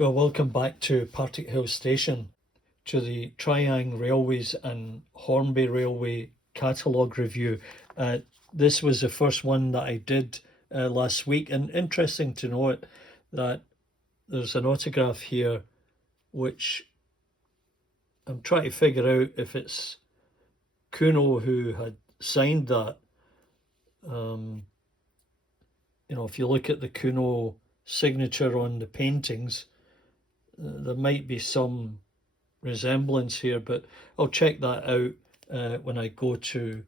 Well, welcome back to Partick Hill Station, to the Triang Railways and Hornby Railway Catalogue review. This was the first one that I did last week, and interesting to note that there's an autograph here which I'm trying to figure out if it's Kuno who had signed that. You know, if you look at the Kuno signature on the paintings, there might be some resemblance here, but I'll check that out when I go to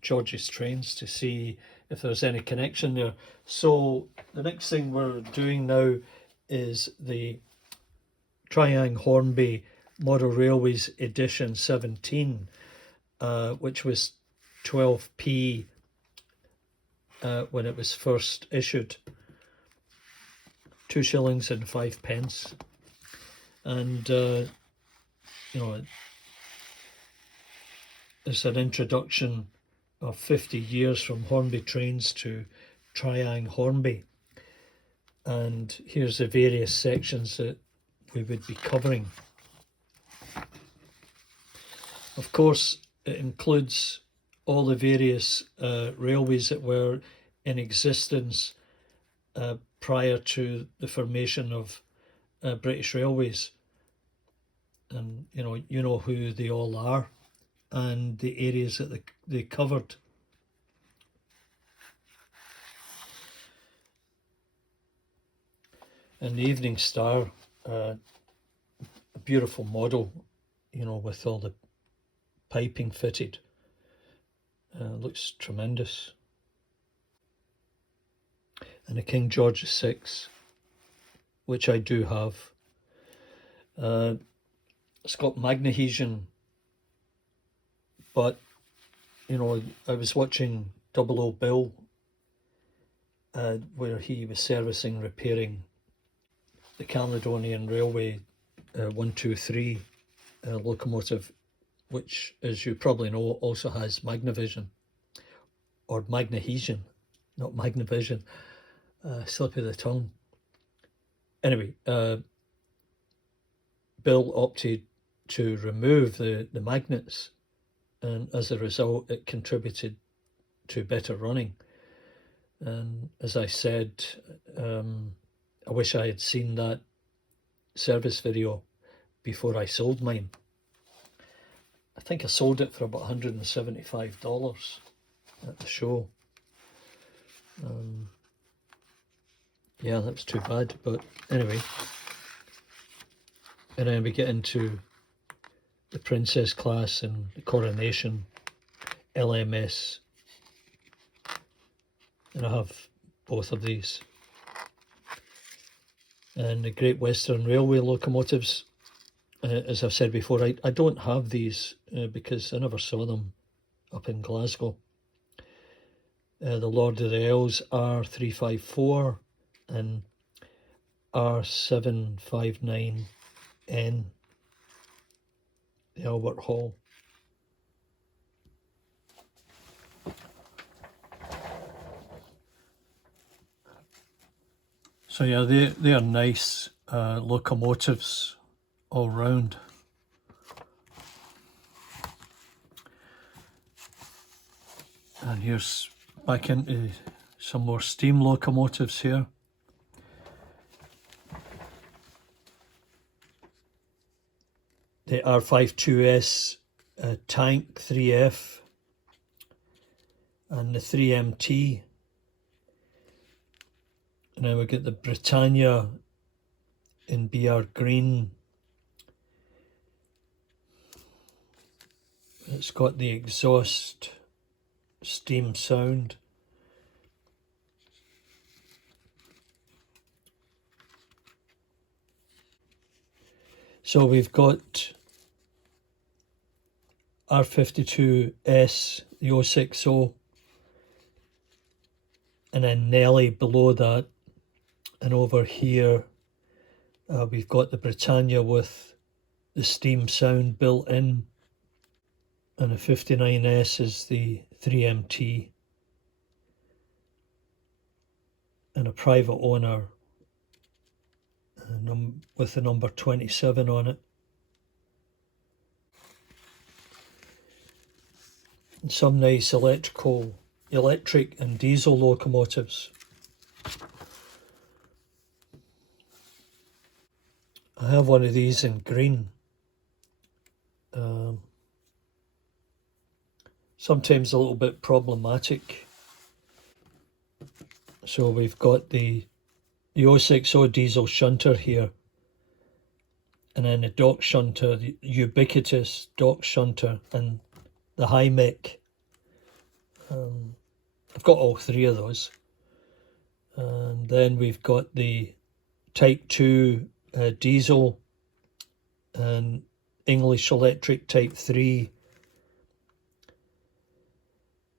George's Trains to see if there's any connection there. So the next thing we're doing now is the Triang Hornby Model Railways Edition 17, which was 12p when it was first issued, 2 shillings and 5 pence. And you know, it's an introduction of 50 years from Hornby trains to Triang Hornby. And here's the various sections that we would be covering. Of course, it includes all the various railways that were in existence prior to the formation of British Railways. And you know who they all are and the areas that they covered. And the Evening Star, a beautiful model, you know, with all the piping fitted. Looks tremendous. And a King George VI, which I do have. It's got magnehesion, but you know, I was watching Double O Bill where he was servicing, repairing the Caledonian Railway 123 locomotive, which, as you probably know, also has magnevision, or magnehesion, not magnevision. Slip of the tongue. Anyway, Bill opted to remove the magnets, and as a result it contributed to better running. And as I said, I wish I had seen that service video before I sold mine. I think I sold it for about $175 at the show. Yeah, that was too bad, but anyway. And then we get into the Princess class and the Coronation, LMS. And I have both of these. And the Great Western Railway locomotives, as I've said before, I don't have these because I never saw them up in Glasgow. The Lord of the Isles R354 and R759N, the Albert Hall. So yeah, they are nice locomotives all round. And here's back into some more steam locomotives here. The R52S tank 3F and the 3MT. And then we get the Britannia in BR green. It's got the exhaust steam sound. So we've got R52S, the 060, and then Nelly below that. And over here we've got the Britannia with the steam sound built in, and the 59S is the 3MT, and a private owner with the number 27 on it. And some nice electric and diesel locomotives. I have one of these in green. Sometimes a little bit problematic. So we've got the 060 diesel shunter here, and then the dock shunter, the ubiquitous dock shunter, and the high mech. I've got all three of those. And then we've got the Type 2 diesel and English electric Type 3,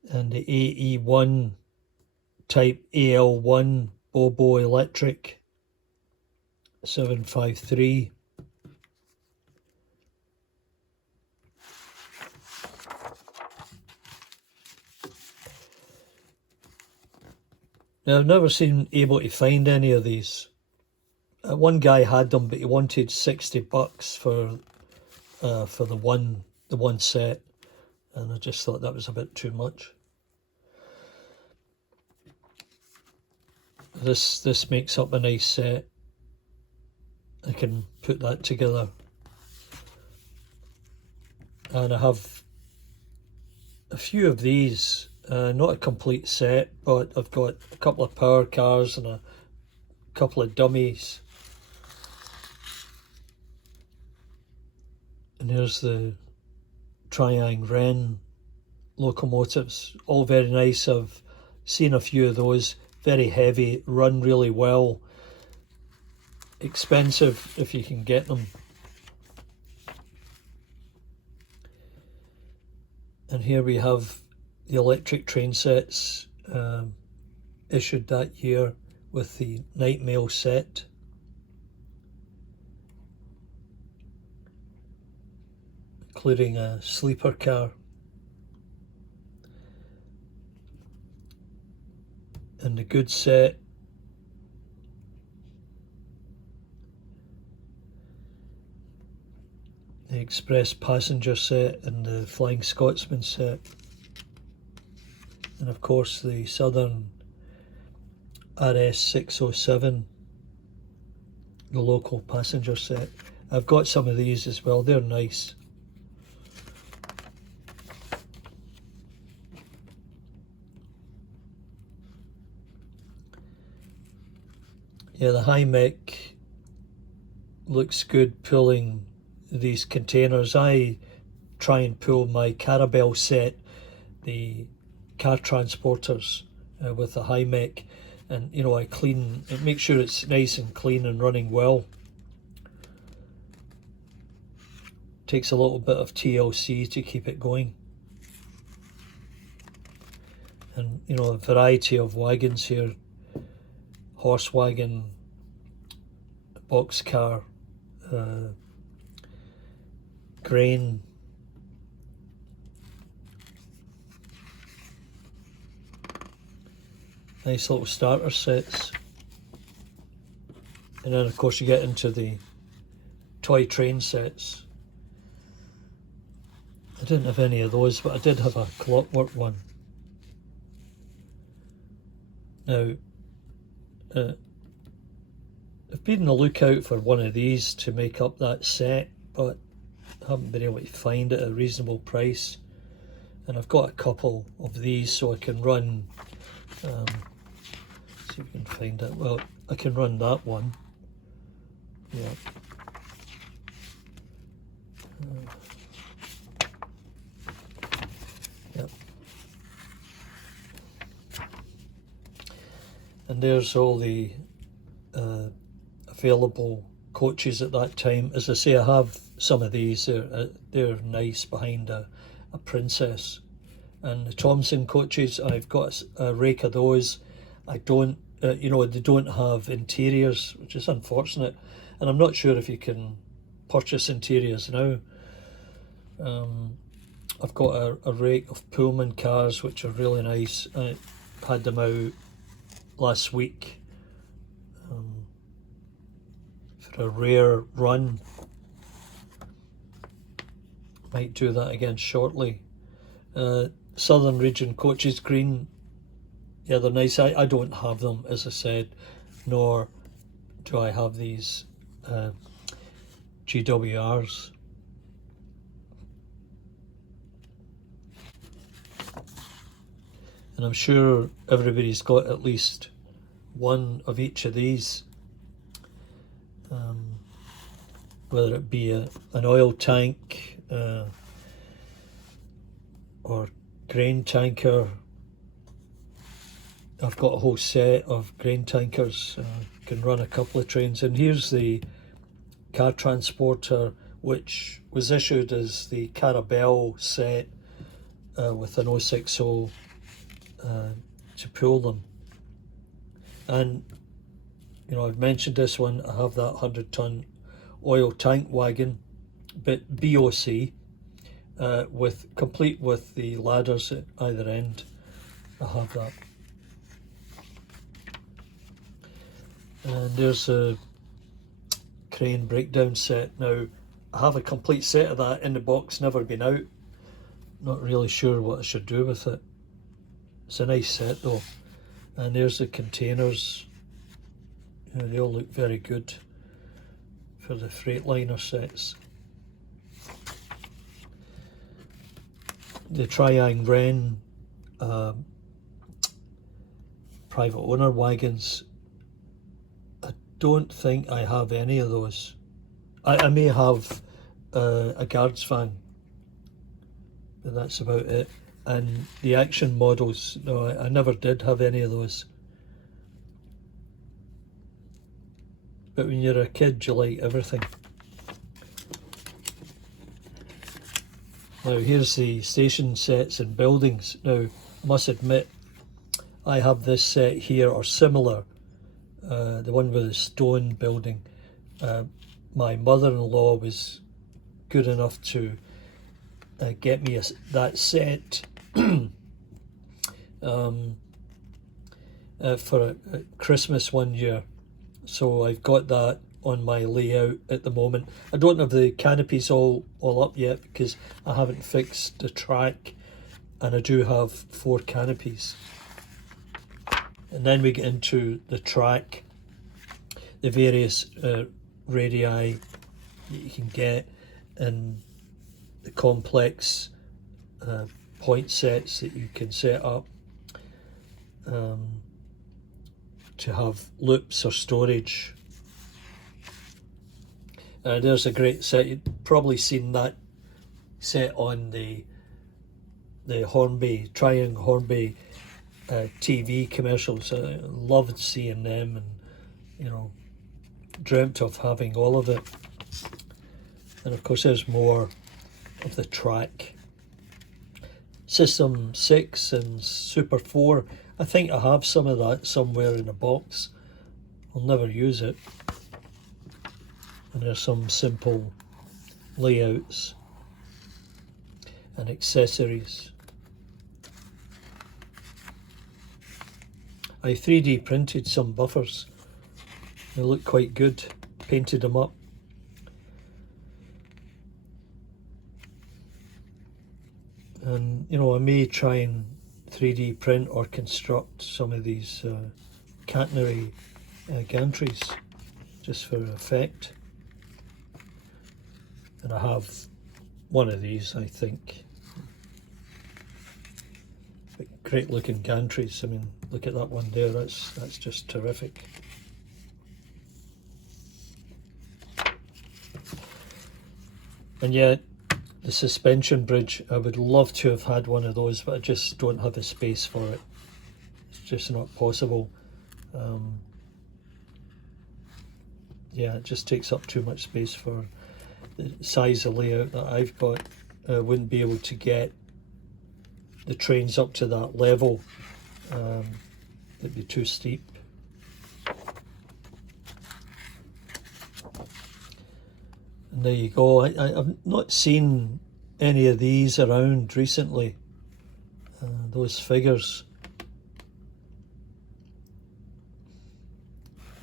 and the AE1 Type AL1 Bobo electric 753. Now, I've never been able to find any of these. One guy had them, but he wanted $60 for the one set, and I just thought that was a bit too much. This makes up a nice set. I can put that together, and I have a few of these. Not a complete set, but I've got a couple of power cars and a couple of dummies. And here's the Triang Ren locomotives, all very nice. I've seen a few of those, very heavy, run really well, expensive if you can get them. And here we have the electric train sets issued that year with the night mail set. Including a sleeper car. And the goods set. The express passenger set and the Flying Scotsman set. And of course the Southern RS 607, the local passenger set. I've got some of these as well, they're nice. Yeah, the high mech looks good pulling these containers. I try and pull my Carabel set, the car transporters, with the high mech, and I clean it, make sure it's nice and clean and running well. Takes a little bit of TLC to keep it going. And a variety of wagons here. Horse wagon, boxcar, grain. Nice little starter sets. And then of course you get into the toy train sets. I didn't have any of those, but I did have a clockwork one. Now, I've been on the lookout for one of these to make up that set, but I haven't been able to find it at a reasonable price. And I've got a couple of these, so I can run, see if we can find it. Well, I can run that one. Yeah. Yep. And there's all the available coaches at that time. As I say, I have some of these. They're nice behind a Princess. And the Thomson coaches, I've got a rake of those. I don't, they don't have interiors, which is unfortunate. And I'm not sure if you can purchase interiors now. I've got a rake of Pullman cars, which are really nice. I had them out last week. a rare run. Might do that again shortly. Southern Region coaches, green. Yeah, they're nice. I don't have them, as I said, nor do I have these GWRs. And I'm sure everybody's got at least one of each of these, whether it be an oil tank or grain tanker. I've got a whole set of grain tankers, can run a couple of trains. And here's the car transporter, which was issued as the Carabelle set with an 060 to pull them. And I've mentioned this one. I have that 100-ton oil tank wagon, but BOC, complete with the ladders at either end. I have that. And there's a crane breakdown set. Now, I have a complete set of that in the box, never been out. Not really sure what I should do with it. It's a nice set though. And there's the containers. They all look very good for the Freightliner sets. The Triang Wren private owner wagons. I don't think I have any of those. I may have a guards van, but that's about it. And the action models, no, I never did have any of those. But when you're a kid, you like everything. Now here's the station sets and buildings. Now, I must admit, I have this set here, or similar, the one with the stone building. My mother-in-law was good enough to get me that set for a Christmas one year. So I've got that on my layout at the moment. I don't have the canopies all up yet because I haven't fixed the track, and I do have 4 canopies. And then we get into the track, the various radii that you can get, and the complex point sets that you can set up to have loops or storage. There's a great set. You've probably seen that set on the Hornby, Triang Hornby TV commercials. I loved seeing them, and dreamt of having all of it. And of course there's more of the track. System 6 and Super 4, I think I have some of that somewhere in a box. I'll never use it. And there's some simple layouts and accessories. I 3D printed some buffers. They look quite good. Painted them up. And I may try and 3D print or construct some of these catenary gantries just for effect. And I have one of these, I think. But great looking gantries. I mean, look at that one there. That's just terrific. And yet, the suspension bridge, I would love to have had one of those, but I just don't have the space for it. It's just not possible. Yeah, it just takes up too much space for the size of layout that I've got. I wouldn't be able to get the trains up to that level. It'd be too steep. And there you go. I've not seen any of these around recently. Those figures.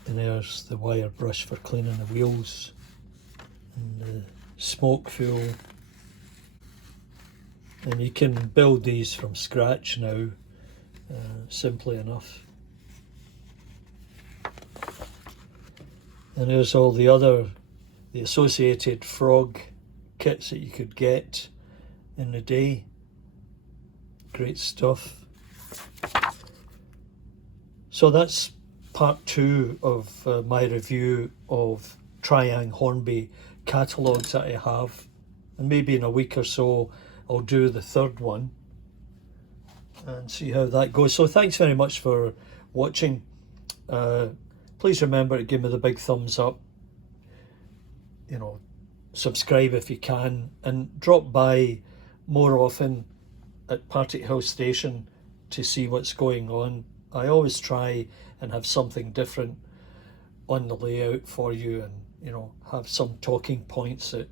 And there's the wire brush for cleaning the wheels, and the smoke fuel. And you can build these from scratch now, simply enough. And there's all the associated frog kits that you could get in the day. Great stuff. So that's part 2 of my review of Triang Hornby catalogues that I have. And maybe in a week or so I'll do the 3rd one and see how that goes. So thanks very much for watching. Please remember to give me the big thumbs up. You know, subscribe if you can, and drop by more often at Partick Hill Station to see what's going on. I always try and have something different on the layout for you, and you know, have some talking points that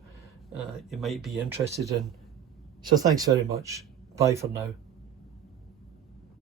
you might be interested in. So thanks very much. Bye for now.